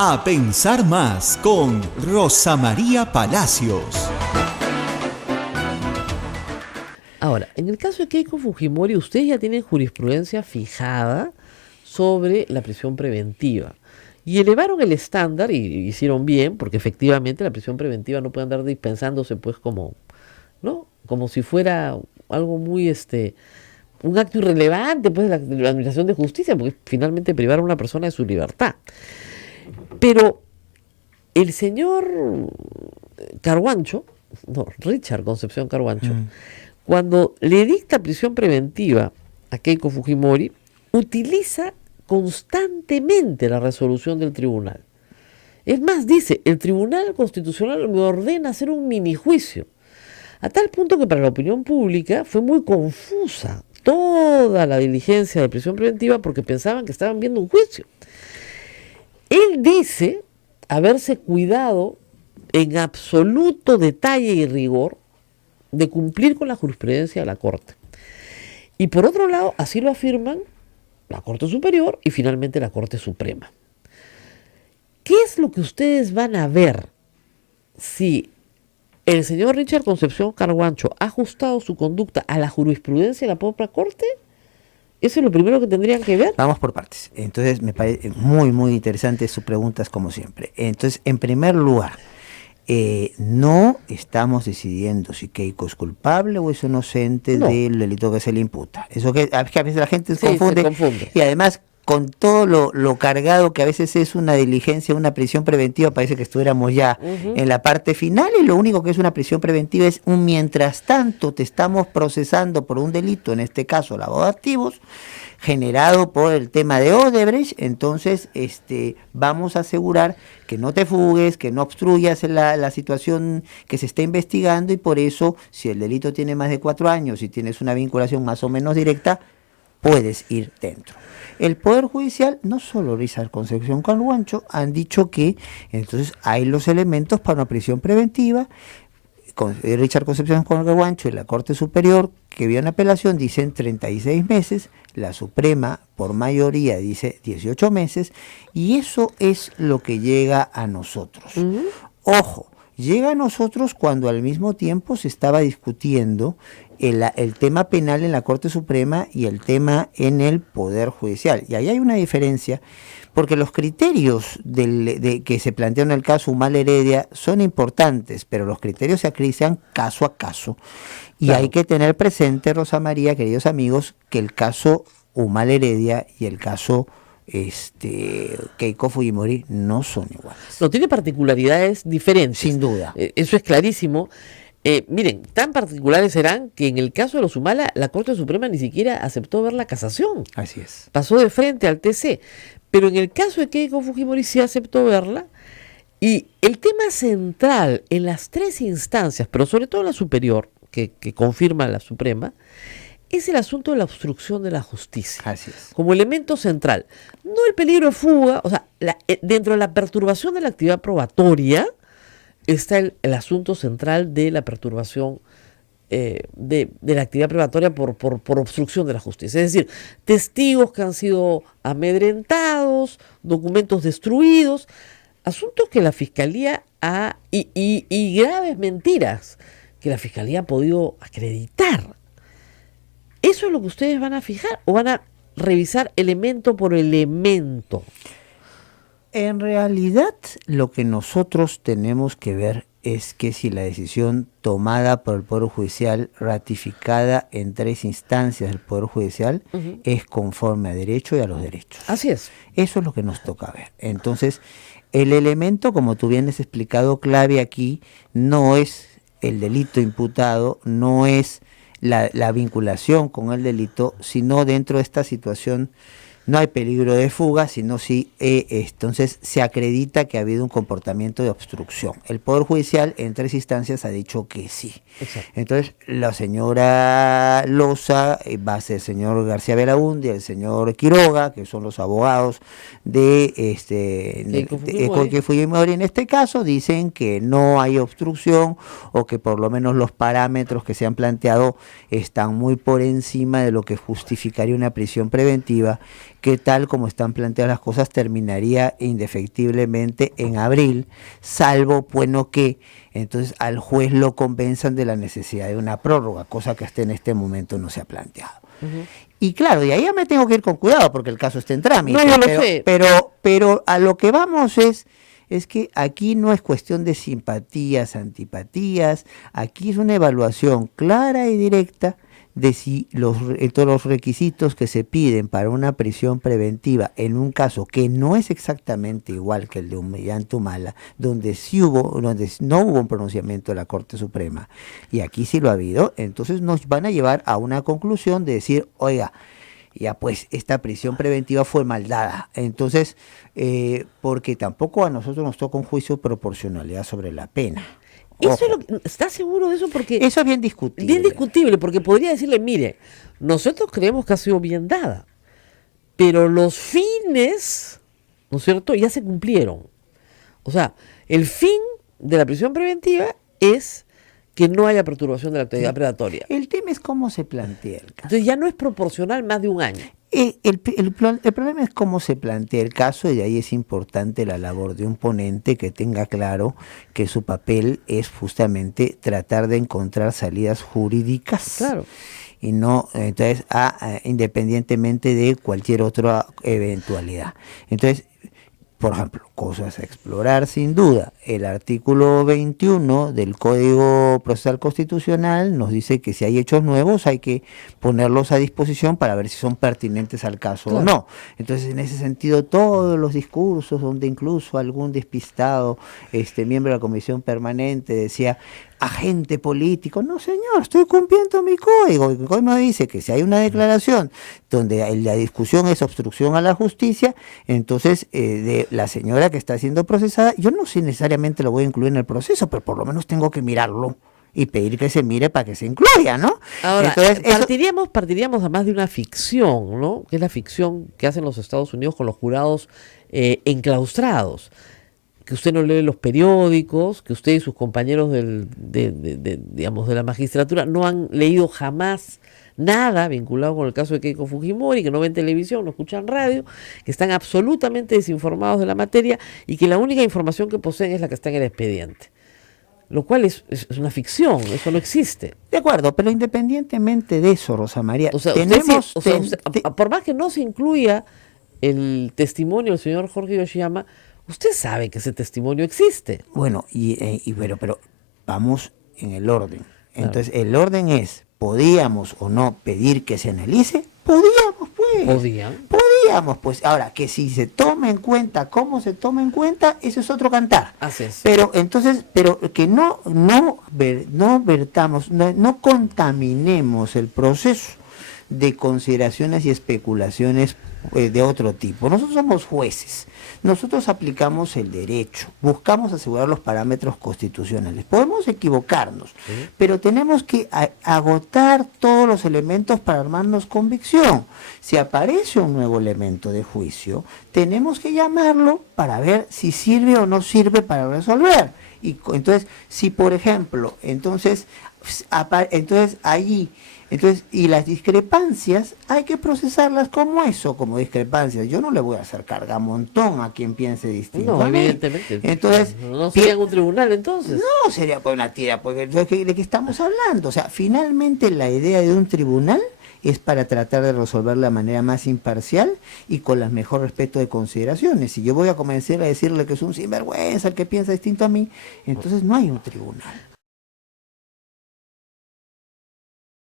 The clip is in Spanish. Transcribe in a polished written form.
A pensar más con Rosa María Palacios. Ahora, en el caso de Keiko Fujimori, ustedes ya tienen jurisprudencia fijada sobre la prisión preventiva. Y elevaron el estándar, y hicieron bien, porque efectivamente la prisión preventiva no puede andar dispensándose pues como, ¿no? Como si fuera algo muy, un acto irrelevante pues de la administración de justicia, porque finalmente privar a una persona de su libertad. Pero el señor Carhuancho, no, Richard Concepción Carhuancho, cuando le dicta prisión preventiva a Keiko Fujimori, utiliza constantemente la resolución del tribunal. Es más, dice, el Tribunal Constitucional me ordena hacer un minijuicio. A tal punto que para la opinión pública fue muy confusa toda la diligencia de prisión preventiva porque pensaban que estaban viendo un juicio. Él dice haberse cuidado en absoluto detalle y rigor de cumplir con la jurisprudencia de la Corte. Y por otro lado, así lo afirman la Corte Superior y finalmente la Corte Suprema. ¿Qué es lo que ustedes van a ver si el señor Richard Concepción Carhuancho ha ajustado su conducta a la jurisprudencia de la propia Corte? ¿Eso es lo primero que tendrían que ver? Vamos por partes. Entonces, me parece muy, muy interesante sus preguntas, como siempre. Entonces, en primer lugar, no estamos decidiendo si Keiko es culpable o es inocente del delito que se le imputa. Eso que a veces la gente se confunde. Y además, con todo lo cargado que a veces es una diligencia, una prisión preventiva, parece que estuviéramos ya en la parte final, y lo único que es una prisión preventiva es un mientras tanto te estamos procesando por un delito, en este caso lavado de activos, generado por el tema de Odebrecht. Entonces vamos a asegurar que no te fugues, que no obstruyas la situación que se está investigando, y por eso, si el delito tiene más de 4 años y tienes una vinculación más o menos directa, puedes ir dentro. El Poder Judicial, no solo Richard Concepción Carhuancho, han dicho que entonces hay los elementos para una prisión preventiva. Richard Concepción Carhuancho y la Corte Superior, que vio una apelación, dicen 36 meses, la Suprema por mayoría dice 18 meses, y eso es lo que llega a nosotros. Ojo, llega a nosotros cuando al mismo tiempo se estaba discutiendo el tema penal en la Corte Suprema y el tema en el Poder Judicial. Y ahí hay una diferencia, porque los criterios que se plantean en el caso Humala Heredia son importantes, pero los criterios se analizan caso a caso. Y claro, hay que tener presente, Rosa María, queridos amigos, que el caso Humala Heredia y el caso Keiko Fujimori no son iguales. No, tiene particularidades diferentes. Sin duda. Eso es clarísimo. Miren, tan particulares serán que en el caso de los Humala, la Corte Suprema ni siquiera aceptó ver la casación. Así es. Pasó de frente al TC. Pero en el caso de Keiko Fujimori sí aceptó verla. Y el tema central en las 3 instancias, pero sobre todo la superior, que confirma la Suprema, es el asunto de la obstrucción de la justicia. Así es. Como elemento central. No el peligro de fuga, o sea, dentro de la perturbación de la actividad probatoria está el asunto central de la perturbación de la actividad probatoria por obstrucción de la justicia. Es decir, testigos que han sido amedrentados, documentos destruidos, asuntos que la Fiscalía y graves mentiras que la Fiscalía ha podido acreditar. ¿Eso es lo que ustedes van a fijar o van a revisar elemento por elemento? En realidad, lo que nosotros tenemos que ver es que si la decisión tomada por el Poder Judicial, ratificada en 3 instancias del Poder Judicial, es conforme a derecho y a los derechos. Así es. Eso es lo que nos toca ver. Entonces, el elemento, como tú bien has explicado, clave aquí, no es el delito imputado, no es la vinculación con el delito, sino dentro de esta situación no hay peligro de fuga, sino si entonces se acredita que ha habido un comportamiento de obstrucción. El Poder Judicial en 3 instancias ha dicho que sí. Exacto. Entonces la señora Loza, va a ser el señor García Belaúnde, el señor Quiroga, que son los abogados de Keiko Fujimori en este caso, dicen que no hay obstrucción, o que por lo menos los parámetros que se han planteado están muy por encima de lo que justificaría una prisión preventiva. que tal como están planteadas las cosas terminaría indefectiblemente en abril, salvo, bueno, que entonces al juez lo convenzan de la necesidad de una prórroga, cosa que hasta en este momento no se ha planteado. Y claro, y ahí ya me tengo que ir con cuidado porque el caso está en trámite. No, yo lo sé. Pero a lo que vamos es que aquí no es cuestión de simpatías, antipatías, aquí es una evaluación clara y directa de si todos los requisitos que se piden para una prisión preventiva en un caso que no es exactamente igual que el de Humala, donde no hubo un pronunciamiento de la Corte Suprema, y aquí sí lo ha habido, entonces nos van a llevar a una conclusión de decir, oiga, ya pues esta prisión preventiva fue mal dada. Entonces, porque tampoco a nosotros nos toca un juicio de proporcionalidad sobre la pena. Eso es ¿Estás seguro de eso? Porque eso es bien discutible. Bien discutible, porque podría decirle, mire, nosotros creemos que ha sido bien dada, pero los fines, ¿no es cierto?, ya se cumplieron. O sea, el fin de la prisión preventiva es que no haya perturbación de la actividad predatoria. El tema es cómo se plantea el caso. Entonces ya no es proporcional más de un año. El problema es cómo se plantea el caso, y de ahí es importante la labor de un ponente que tenga claro que su papel es justamente tratar de encontrar salidas jurídicas. Claro. Y no, entonces, independientemente de cualquier otra eventualidad. Entonces, por ejemplo, cosas a explorar sin duda. El artículo 21 del Código Procesal Constitucional nos dice que si hay hechos nuevos hay que ponerlos a disposición para ver si son pertinentes al caso o no. Entonces, en ese sentido, todos los discursos donde incluso algún despistado miembro de la Comisión Permanente decía agente político, no señor, estoy cumpliendo mi código. El código me dice que si hay una declaración donde la discusión es obstrucción a la justicia, entonces de la señora que está siendo procesada, yo no sé necesariamente lo voy a incluir en el proceso, pero por lo menos tengo que mirarlo y pedir que se mire para que se incluya, ¿no? Ahora, entonces, partiríamos además de una ficción, ¿no? Que es la ficción que hacen los Estados Unidos con los jurados enclaustrados. Que usted no lee los periódicos, que usted y sus compañeros digamos, de la magistratura no han leído jamás nada vinculado con el caso de Keiko Fujimori, que no ven televisión, no escuchan radio, que están absolutamente desinformados de la materia y que la única información que poseen es la que está en el expediente. Lo cual es una ficción, eso no existe. De acuerdo, pero independientemente de eso, Rosa María, o sea, tenemos... por más que no se incluya el testimonio del señor Jorge Yoshiyama, usted sabe que ese testimonio existe. Bueno, pero vamos en el orden. Entonces, el orden es, ¿podíamos o no pedir que se analice? Podíamos, pues. Podíamos, pues. Ahora, que si se toma en cuenta, cómo se toma en cuenta, eso es otro cantar. Así es. Pero entonces, que no vertamos, no contaminemos el proceso de consideraciones y especulaciones de otro tipo. Nosotros somos jueces. Nosotros aplicamos el derecho, buscamos asegurar los parámetros constitucionales. Podemos equivocarnos, pero tenemos que agotar todos los elementos para armarnos convicción. Si aparece un nuevo elemento de juicio, tenemos que llamarlo para ver si sirve o no sirve para resolver. Y entonces, si por ejemplo, entonces allí... y las discrepancias hay que procesarlas como eso, como discrepancias. Yo no le voy a hacer cargamontón a quien piense distinto. No, evidentemente. Entonces, no sería en un tribunal entonces. No sería por una tira, porque ¿de qué estamos hablando? O sea, finalmente la idea de un tribunal es para tratar de resolver de la manera más imparcial y con el mejor respeto de consideraciones. Si yo voy a comenzar a decirle que es un sinvergüenza el que piensa distinto a mí, entonces no hay un tribunal.